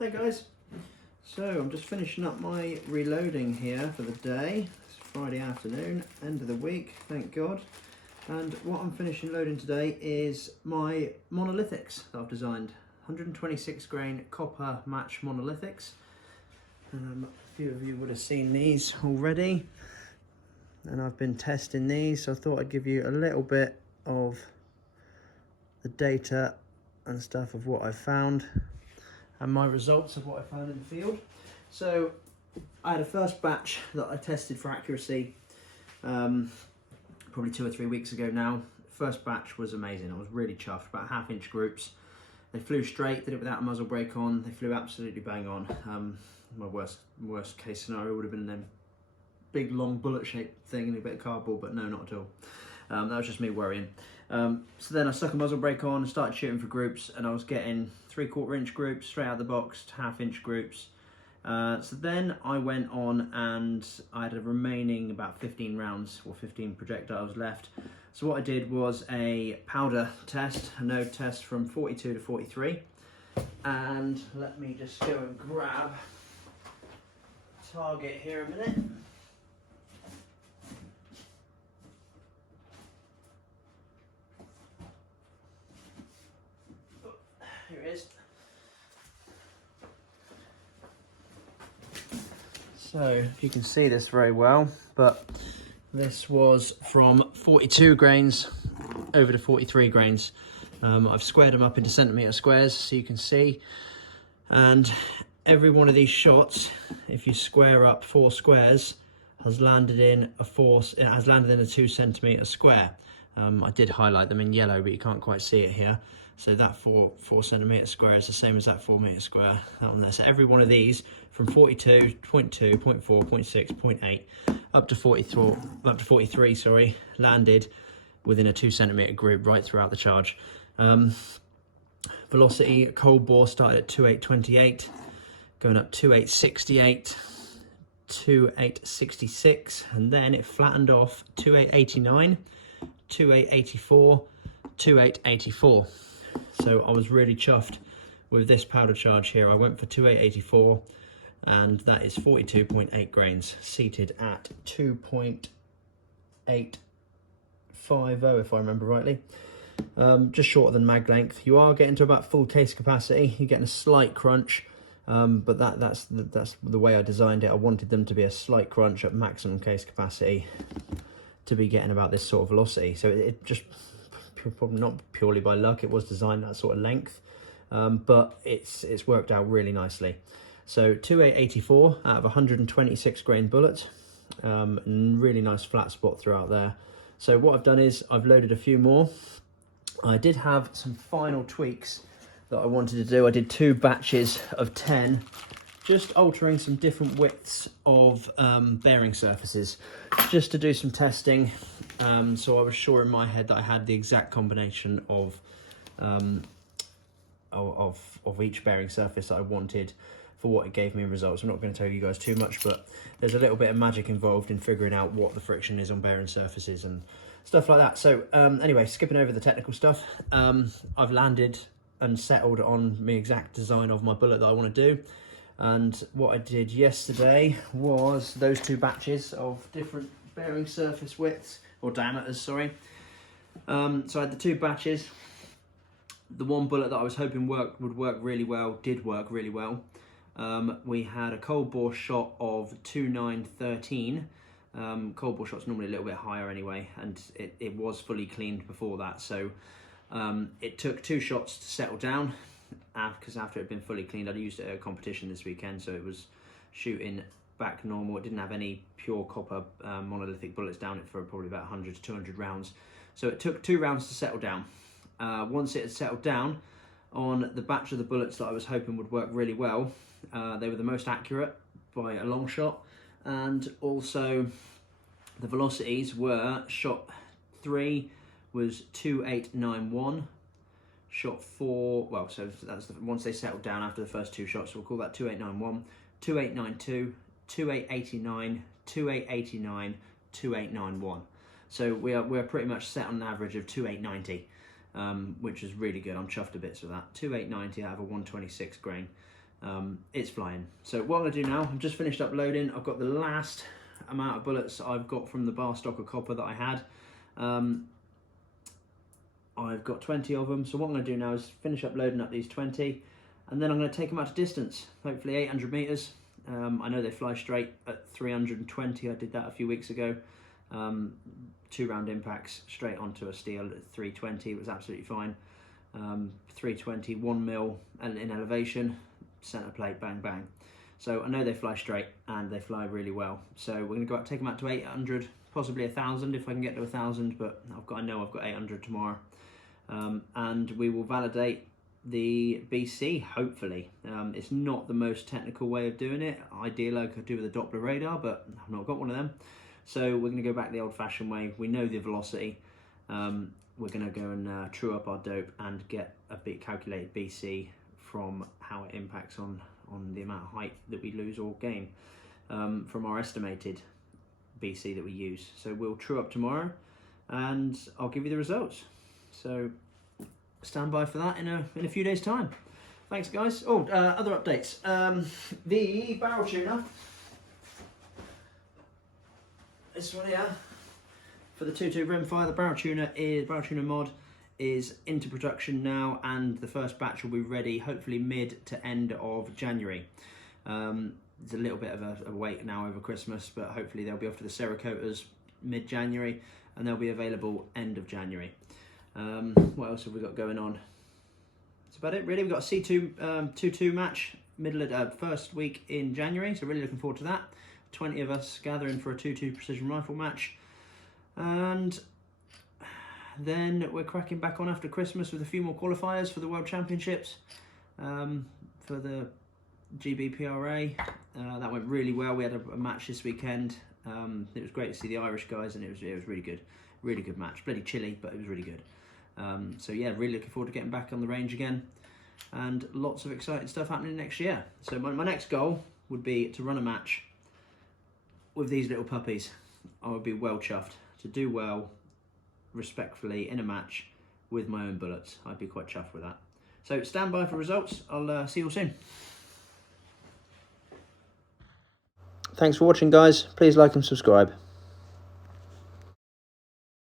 Hey guys, so I'm just finishing up my reloading here for the day. It's Friday afternoon, end of the week, thank God. And what I'm finishing loading today is my monolithics that I've designed. 126 grain copper match monolithics. A few of you would have seen these already. And I've been testing these, so I thought I'd give you a little bit of the data and stuff of what I've found and my results of what I found in the field. So I had a first batch that I tested for accuracy probably 2 or 3 weeks ago now. First batch was amazing. I was really chuffed. About 1/2 inch groups. They flew straight, did it without a muzzle brake on. They flew absolutely bang on. My worst case scenario would have been them big long bullet shaped thing and a bit of cardboard, but no, not at all. That was just me worrying. So then I stuck a muzzle brake on and started shooting for groups, and I was getting 3/4 inch groups straight out of the box to 1/2 inch groups. So then I went on and I had a remaining about 15 rounds or 15 projectiles left. So what I did was a powder test, a node test from 42 to 43. And let me just go and grab a target here a minute. Here it is. So if you can see this very well, but this was from 42 grains over to 43 grains. I've squared them up into centimetre squares so you can see, and every one of these shots, if you square up 4 squares, has landed in a 2 centimetre square. I did highlight them in yellow, but you can't quite see it here. So that 4 centimetre square is the same as that 4 metre square, that one there. So every one of these from 42, 0.2, 0.4, 0.6, 0.8 up to 43, sorry, landed within a 2 centimetre group right throughout the charge. Velocity, cold bore started at 2828, going up 2868, 2866, and then it flattened off 2889, 2884, 2884. So I was really chuffed with this powder charge here. I went for 2884, and that is 42.8 grains, seated at 2.850 if I remember rightly. Just shorter than mag length. You are getting to about full case capacity. You're getting a slight crunch, but that's the way I designed it. I wanted them to be a slight crunch at maximum case capacity to be getting about this sort of velocity. So it just, probably not purely by luck, it was designed that sort of length, but it's worked out really nicely. So 2884 out of 126 grain bullet, and really nice flat spot throughout there. So what I've done is I've loaded a few more. I did have some final tweaks that I wanted to do. I did 2 batches of 10, just altering some different widths of bearing surfaces, just to do some testing. So I was sure in my head that I had the exact combination of each bearing surface that I wanted for what it gave me in results. I'm not going to tell you guys too much, but there's a little bit of magic involved in figuring out what the friction is on bearing surfaces and stuff like that. So anyway, skipping over the technical stuff, I've landed and settled on the exact design of my bullet that I want to do. And what I did yesterday was those 2 batches of different bearing surface widths, or diameters, sorry. So I had the 2 batches. The one bullet that I was hoping would work really well did work really well. We had a cold bore shot of 2913. Cold bore shot's normally a little bit higher anyway, and it was fully cleaned before that. So it took 2 shots to settle down, because after it had been fully cleaned, I'd used it at a competition this weekend, so it was shooting back normal. It didn't have any pure copper monolithic bullets down it for probably about 100 to 200 rounds. So it took 2 rounds to settle down. Once it had settled down on the batch of the bullets that I was hoping would work really well, they were the most accurate by a long shot, and also the velocities were shot 3 was 2891, shot 4, well, so that's once they settled down after the first 2 shots, so we'll call that 2891, 2892, 2889, 2889, 2891. So we're pretty much set on an average of 2890, which is really good. I'm chuffed a bit with that. 2890 out of a 126 grain. it's flying. So what I'm going to do now, I've just finished uploading. I've got the last amount of bullets I've got from the bar stock of copper that I had. I've got 20 of them, so what I'm going to do now is finish uploading up these 20, and then I'm going to take them out to distance, hopefully 800 meters. I know they fly straight at 320. I did that a few weeks ago. 2 round impacts straight onto a steel at 320. It was absolutely fine. 320, 1 mil and in elevation, center plate, bang bang. So I know they fly straight and they fly really well. So we're going to go out, take them out to 800, possibly 1,000 if I can get to 1,000. But I know I've got 800 tomorrow, and we will validate the BC, hopefully. It's not the most technical way of doing it. Ideally I could do with a Doppler radar, but I've not got one of them. So we're going to go back the old-fashioned way. We know the velocity. We're going to go and true up our dope and get a bit calculated BC from how it impacts on the amount of height that we lose or gain from our estimated BC that we use. So we'll true up tomorrow and I'll give you the results. So stand by for that in a few days' time. Thanks, guys. Oh, other updates. The barrel tuner, this one here, for the 2.2 rimfire, the barrel tuner mod is into production now, and the first batch will be ready hopefully mid to end of January. There's a little bit of a wait now over Christmas, but hopefully they'll be off to the Cerakotas mid-January, and they'll be available end of January. What else have we got going on? That's about it really. We've got a C2 2-2 match middle of first week in January, so really looking forward to that. 20 of us gathering for a 2-2 precision rifle match, and then we're cracking back on after Christmas with a few more qualifiers for the World Championships, for the GBPRA. That went really well. We had a match this weekend. It was great to see the Irish guys, and it was really good match. Bloody chilly, but it was really good. So yeah, really looking forward to getting back on the range again, and lots of exciting stuff happening next year. So my next goal would be to run a match with these little puppies. I would be well chuffed to do well respectfully in a match with my own bullets. I'd be quite chuffed with that. So stand by for results. I'll see you all soon. Thanks for watching, guys. Please like and subscribe.